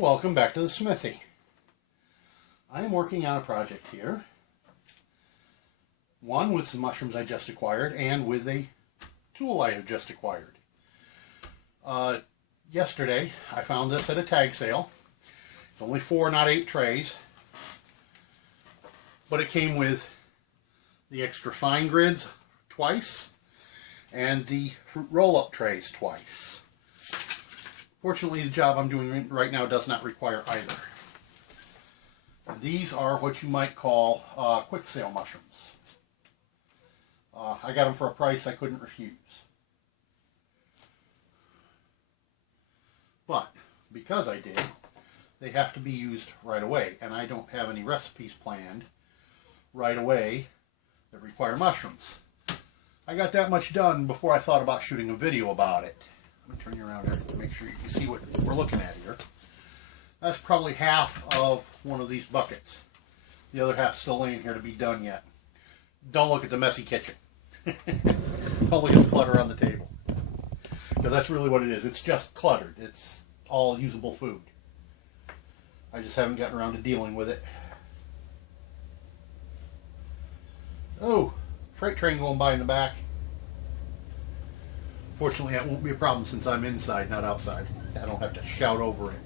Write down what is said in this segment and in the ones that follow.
welcome back to the smithy. I am working on a project here. One with some mushrooms I just acquired and with a tool I have just acquired. Yesterday I found this at a tag sale. It's only 4, not 8 trays. But it came with the extra fine grids twice and the fruit roll-up trays twice. Fortunately, the job I'm doing right now does not require either. And these are what you might call quick sale mushrooms. I got them for a price I couldn't refuse. But because I did, they have to be used right away, and I don't have any recipes planned right away that require mushrooms. I got that much done before I thought about shooting a video about it. I'm going to turn you around here to make sure you can see what we're looking at here. That's probably half of one of these buckets. The other half's still laying here to be done yet. Don't look at the messy kitchen. Don't look at the clutter on the table. Because that's really what it is. It's just cluttered. It's all usable food. I just haven't gotten around to dealing with it. Oh, freight train going by in the back. Fortunately, that won't be a problem since I'm inside, not outside. I don't have to shout over it.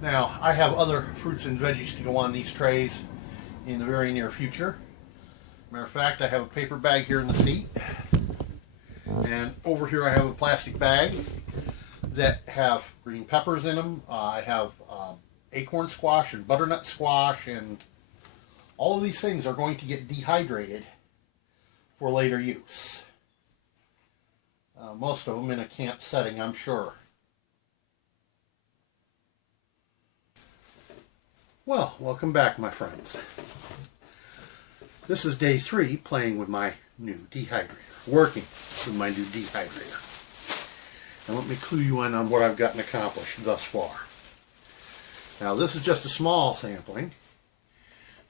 Now, I have other fruits and veggies to go on these trays in the very near future. Matter of fact, I have a paper bag here in the seat. And over here I have a plastic bag that have green peppers in them. I have acorn squash and butternut squash, and all of these things are going to get dehydrated for later use. Most of them in a camp setting, I'm sure. Well, welcome back, my friends. This is day 3 playing with my new dehydrator, working with my new dehydrator. And let me clue you in on what I've gotten accomplished thus far. Now, this is just a small sampling.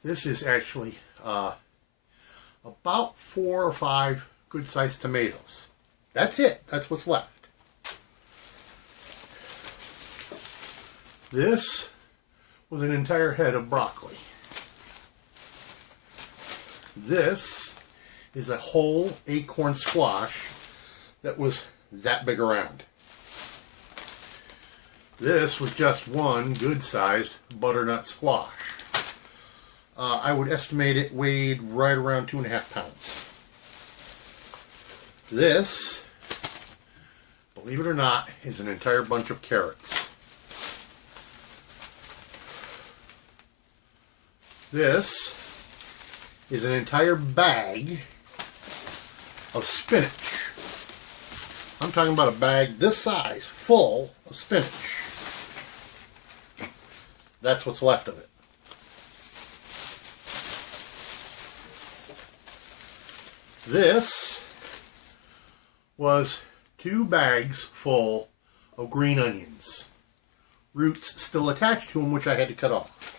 This is actually about 4 or 5 good-sized tomatoes. That's it. That's what's left. This was an entire head of broccoli. This is a whole acorn squash that was that big around. This was just one good-sized butternut squash. I would estimate it weighed right around 2.5 pounds. This, believe it or not, is an entire bunch of carrots. This is an entire bag of spinach. I'm talking about a bag this size, full of spinach. That's what's left of it. This was 2 bags full of green onions. Roots still attached to them, which I had to cut off.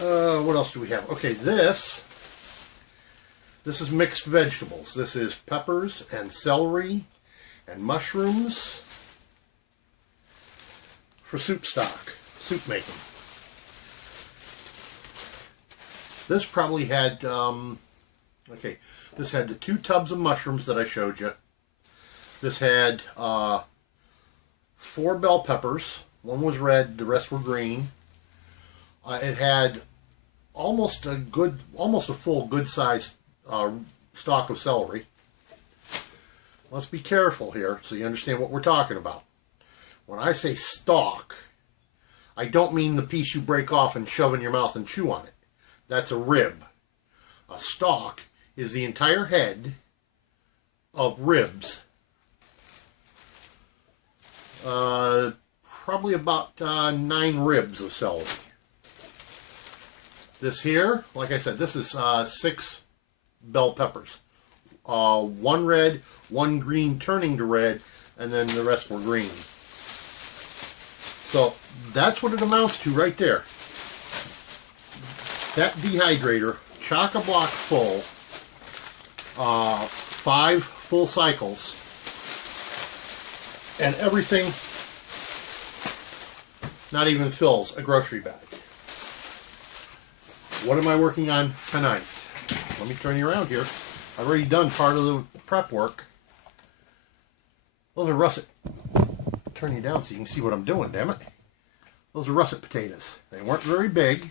What else do we have? Okay, this is mixed vegetables. This is peppers and celery and mushrooms for soup stock, soup making. This probably had, okay, this had the 2 tubs of mushrooms that I showed you. This had 4 bell peppers. One was red, the rest were green. It had almost a full good-sized stalk of celery. Let's be careful here so you understand what we're talking about. When I say stalk, I don't mean the piece you break off and shove in your mouth and chew on it. That's a rib. A stalk is the entire head of ribs. Probably about 9 ribs of celery. This here, like I said, this is 6 bell peppers. 1 red, 1 green turning to red, and then the rest were green. So that's what it amounts to right there. That dehydrator, chock-a-block full, 5 full cycles, And everything not even fills a grocery bag. What am I working on tonight? Let me turn you around here. I've already done part of the prep work. Those are russet. Turn you down so you can see what I'm doing, damn it. Those are russet potatoes. They weren't very big,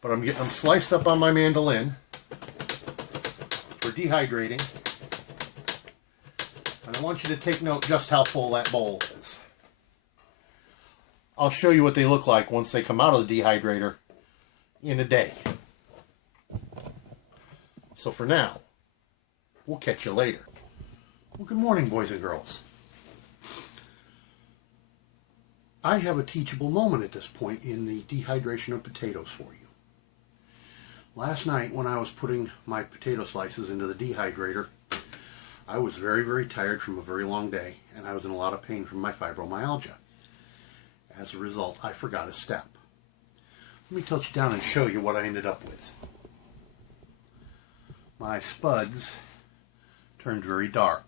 but I'm getting them sliced up on my mandolin for dehydrating. And I want you to take note just how full that bowl is. I'll show you what they look like once they come out of the dehydrator in a day. So for now, we'll catch you later. Well, good morning, boys and girls. I have a teachable moment at this point in the dehydration of potatoes for you. Last night when I was putting my potato slices into the dehydrator, I was very, very tired from a very long day, and I was in a lot of pain from my fibromyalgia. As a result, I forgot a step. Let me tilt you down and show you what I ended up with. My spuds turned very dark.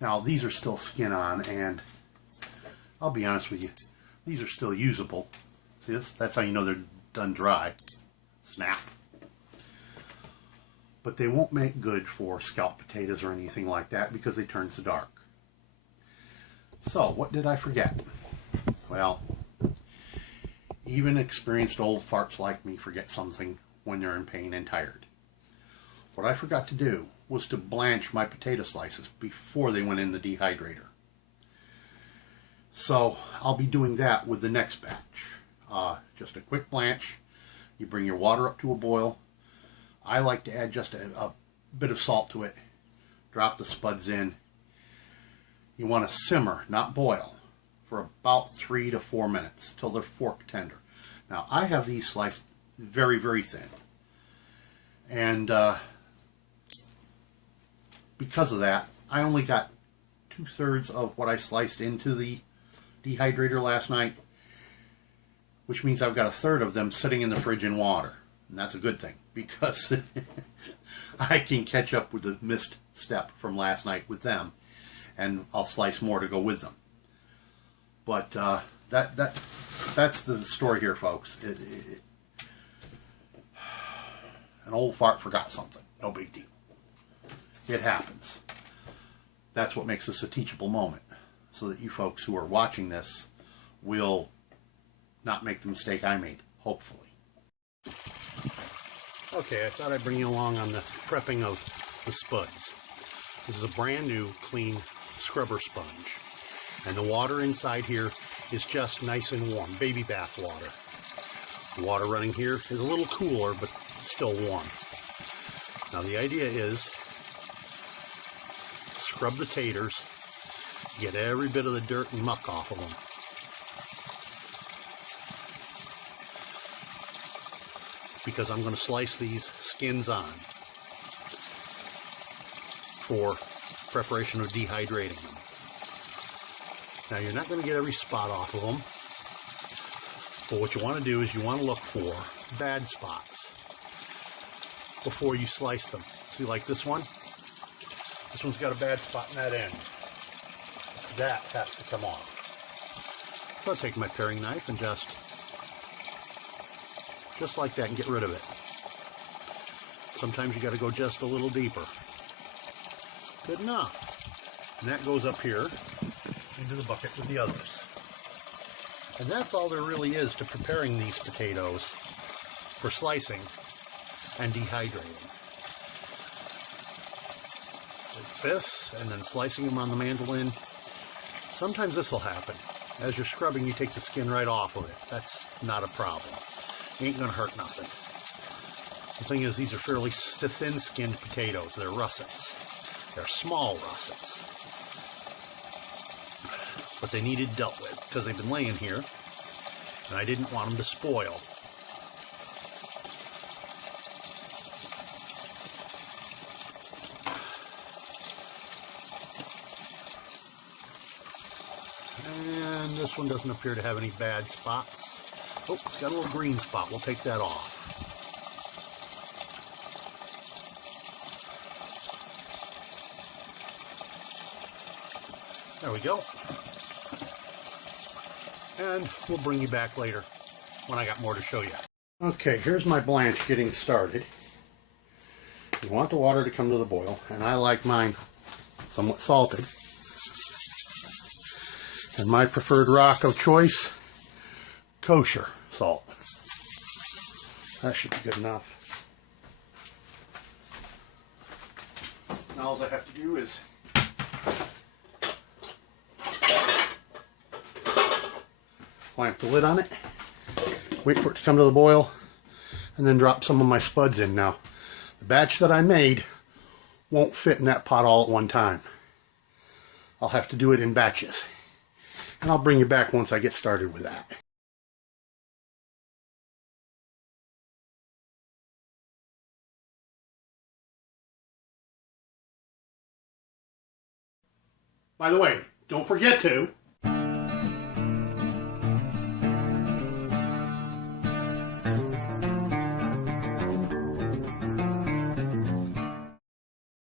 Now, these are still skin on, and I'll be honest with you, these are still usable. See this? That's how you know they're done dry. Snap. But they won't make good for scalloped potatoes or anything like that because they turn so dark. So, what did I forget? Well, even experienced old farts like me forget something when they're in pain and tired. What I forgot to do was to blanch my potato slices before they went in the dehydrator. So I'll be doing that with the next batch. Just a quick blanch. You bring your water up to a boil. I like to add just a bit of salt to it. Drop the spuds in. You want to simmer, not boil, for about 3 to 4 minutes till they're fork tender. Now I have these sliced very, very thin. And because of that, I only got 2/3 of what I sliced into the dehydrator last night, which means I've got 1/3 of them sitting in the fridge in water. And that's a good thing, because I can catch up with the missed step from last night with them, and I'll slice more to go with them. But that's the story here, folks. An old fart forgot something. No big deal. It happens. That's what makes this a teachable moment, so that you folks who are watching this will not make the mistake I made, hopefully. Okay, I thought I'd bring you along on the prepping of the spuds. This is a brand new, clean scrubber sponge. And the water inside here is just nice and warm, baby bath water. The water running here is a little cooler, but still warm. Now the idea is, scrub the taters, get every bit of the dirt and muck off of them. Because I'm going to slice these skins on for preparation of dehydrating them. Now you're not going to get every spot off of them, but what you want to do is you want to look for bad spots before you slice them. See, like this one? This one's got a bad spot in that end. That has to come off. So I'll take my paring knife and just like that and get rid of it. Sometimes you got to go just a little deeper. Good enough. And that goes up here into the bucket with the others. And that's all there really is to preparing these potatoes for slicing and dehydrating. Like this, and then slicing them on the mandolin. Sometimes this will happen. As you're scrubbing, you take the skin right off of it. That's not a problem. Ain't gonna hurt nothing. The thing is, these are fairly thin-skinned potatoes. They're russets. They're small russets. But they needed dealt with because they've been laying here, and I didn't want them to spoil. And this one doesn't appear to have any bad spots. Oh, it's got a little green spot. We'll take that off. There we go. And we'll bring you back later when I got more to show you. Okay, here's my blanch getting started. You want the water to come to the boil, and I like mine somewhat salted. And my preferred rock of choice, kosher salt. That should be good enough. Now all I have to do is clamp the lid on it, wait for it to come to the boil, and then drop some of my spuds in. Now, the batch that I made won't fit in that pot all at one time. I'll have to do it in batches. And I'll bring you back once I get started with that. By the way, don't forget to